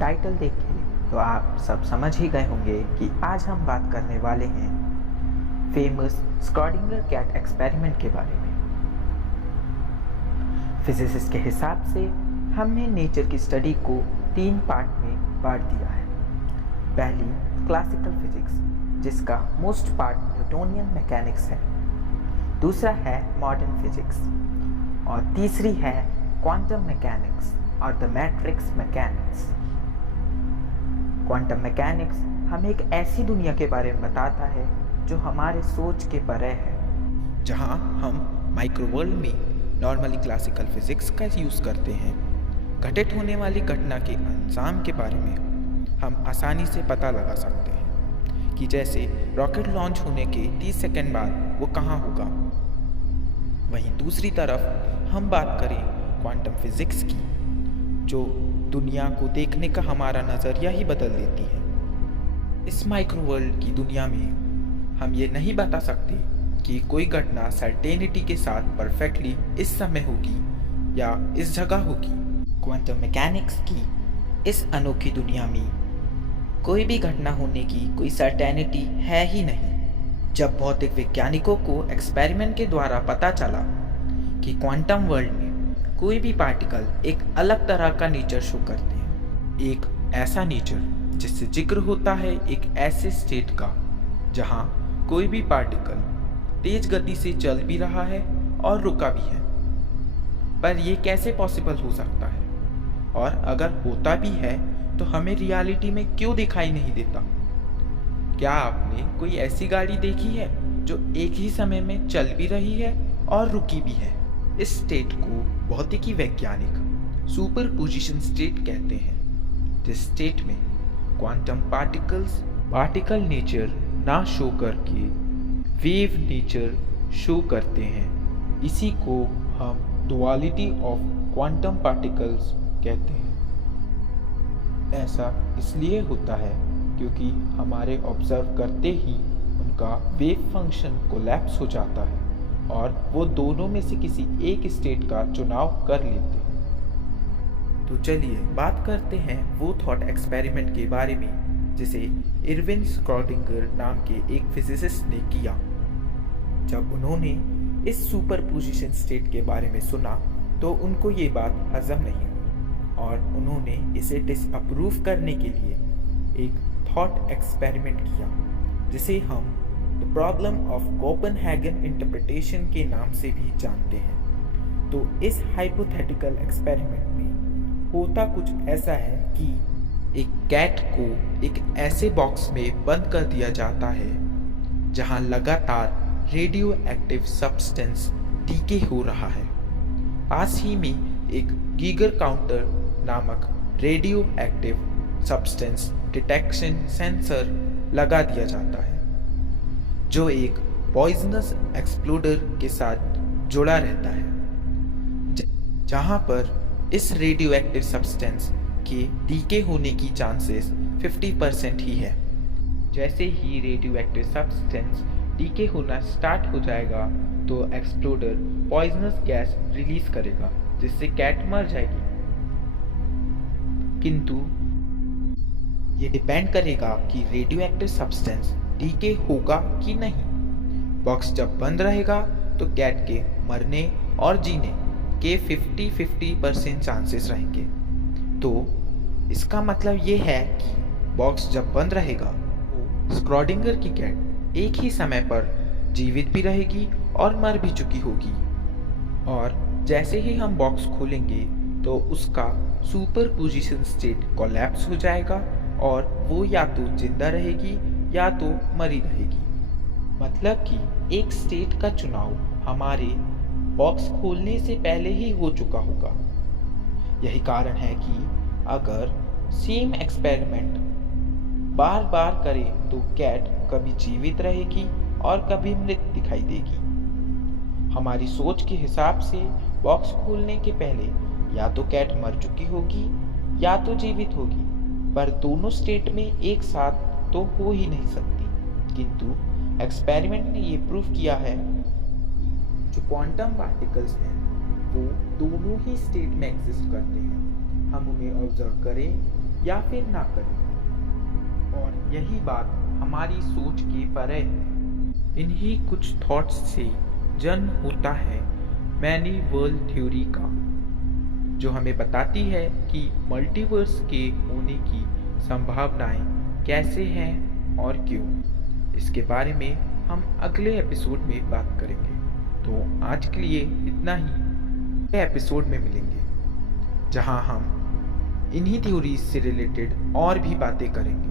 Title देख के तो आप सब समझ ही गए होंगे कि आज हम बात करने वाले हैं फेमस स्क्रॉडिंगर कैट एक्सपेरिमेंट के बारे में। फिजिसिस्ट के हिसाब से हमने नेचर की स्टडी को 3 पार्ट में बांट दिया है। पहली क्लासिकल फिजिक्स, जिसका मोस्ट पार्ट न्यूटोनियन मैकेनिक्स है। दूसरा है मॉडर्न फिजिक्स और तीसरी है क्वांटम मैकेनिक्स और the matrix mechanics. Quantum mechanics हमें एक ऐसी दुनिया के बारे में बताता है जो हमारे सोच के परे है, जहां हम माइक्रोवर्ल्ड में नॉर्मली क्लासिकल फिजिक्स का यूज़ करते हैं। घटित होने वाली घटना के अंजाम के बारे में हम आसानी से पता लगा सकते हैं कि जैसे रॉकेट लॉन्च होने के 30 सेकंड बाद वो कहाँ होगा। वहीं दूसरी तरफ हम बात करें क्वांटम फिजिक्स की, जो दुनिया को देखने का हमारा नज़रिया ही बदल देती है। इस माइक्रोवर्ल्ड की दुनिया में हम ये नहीं बता सकते कि कोई घटना सर्टेनिटी के साथ परफेक्टली इस समय होगी या इस जगह होगी। क्वांटम मैकेनिक्स की इस अनोखी दुनिया में कोई भी घटना होने की कोई सर्टेनिटी है ही नहीं। जब भौतिक वैज्ञानिकों को एक्सपेरिमेंट के द्वारा पता चला कि क्वांटम वर्ल्ड में कोई भी पार्टिकल एक अलग तरह का नेचर शो करते हैं, एक ऐसा नेचर जिससे जिक्र होता है एक ऐसे स्टेट का जहां कोई भी पार्टिकल तेज गति से चल भी रहा है और रुका भी है। पर यह कैसे पॉसिबल हो सकता है, और अगर होता भी है तो हमें रियलिटी में क्यों दिखाई नहीं देता? क्या आपने कोई ऐसी गाड़ी देखी है जो एक ही समय में चल भी रही है और रुकी भी है? इस स्टेट को भौतिकी वैज्ञानिक सुपरपोजिशन स्टेट कहते हैं, जिस स्टेट में क्वांटम पार्टिकल नेचर ना शो करके वेव नेचर शो करते हैं। इसी को हम डुअलिटी ऑफ क्वांटम पार्टिकल्स कहते हैं। ऐसा इसलिए होता है क्योंकि हमारे ऑब्जर्व करते ही उनका वेव फंक्शन कोलैप्स हो जाता है और वो दोनों में से किसी एक स्टेट का चुनाव कर लेते हैं। तो चलिए बात करते हैं वो थॉट एक्सपेरिमेंट के बारे में जिसे इरविन स्क्रॉडिंगर नाम के एक फिजिसिस्ट ने किया। जब उन्होंने इस सुपरपोजिशन स्टेट के बारे में सुना तो उनको ये बात हजम नहीं हुई और उन्होंने इसे डिसअप्रूव करने के लिए एक थॉट एक्सपेरिमेंट किया, जिसे हम the problem of Copenhagen interpretation के नाम से भी जानते हैं। तो इस हाइपोथेटिकल एक्सपेरिमेंट में होता कुछ ऐसा है कि एक कैट को एक ऐसे बॉक्स में बंद कर दिया जाता है जहां लगातार रेडियो एक्टिव सब्सटेंस डीके हो रहा है। पास ही में एक गीगर काउंटर नामक radio active substance detection sensor लगा दिया जाता है, जो एक पॉइजनस एक्सप्लोडर के साथ जुड़ा रहता है, जहां पर इस रेडियो एक्टिव सब्सटेंस के डीके होने की चांसेस 50% ही है। जैसे ही रेडियो एक्टिव सब्सटेंस डीके होना स्टार्ट हो जाएगा तो एक्सप्लोडर पॉइजनस गैस रिलीज करेगा, जिससे कैट मर जाएगी। किंतु ये डिपेंड करेगा कि रेडियो एक्टिव सब्सटेंस डीके होगा कि नहीं। बॉक्स जब बंद रहेगा तो कैट के मरने और जीने के 50-50% चांसेस रहेंगे। तो इसका मतलब ये है कि बॉक्स जब बंद रहेगा तो स्क्रॉडिंगर की कैट एक ही समय पर जीवित भी रहेगी और मर भी चुकी होगी, और जैसे ही हम बॉक्स खोलेंगे तो उसका सुपरपोजिशन स्टेट कोलैप्स हो जाएगा और वो या तो जिंदा रहेगी या तो मरी रहेगी। मतलब कि एक स्टेट का चुनाव हमारे बॉक्स खोलने से पहले ही हो चुका होगा। यही कारण है कि अगर सेम एक्सपेरिमेंट बार बार करें तो कैट कभी जीवित रहेगी और कभी मृत दिखाई देगी। हमारी सोच के हिसाब से बॉक्स खोलने के पहले या तो कैट मर चुकी होगी या तो जीवित होगी, पर दोनों स्टेट में एक साथ तो हो ही नहीं सकती। किंतु एक्सपेरिमेंट ने ये प्रूव किया है जो क्वांटम पार्टिकल्स हैं वो दोनों ही स्टेट में एग्जिस्ट करते हैं। हम उन्हें ऑब्जर्व करें या फिर ना करें। और यही बात हमारी सोच के परे है। इन्हीं कुछ थॉट्स से जन्म होता है मैनी वर्ल्ड थ्योरी का, जो हमें बताती है कि मल्टीवर्स के होने की संभावनाएं कैसे हैं और क्यों। इसके बारे में हम अगले एपिसोड में बात करेंगे। तो आज के लिए इतना ही। अगले एपिसोड में मिलेंगे, जहां हम इन्हीं थ्योरीज से रिलेटेड और भी बातें करेंगे।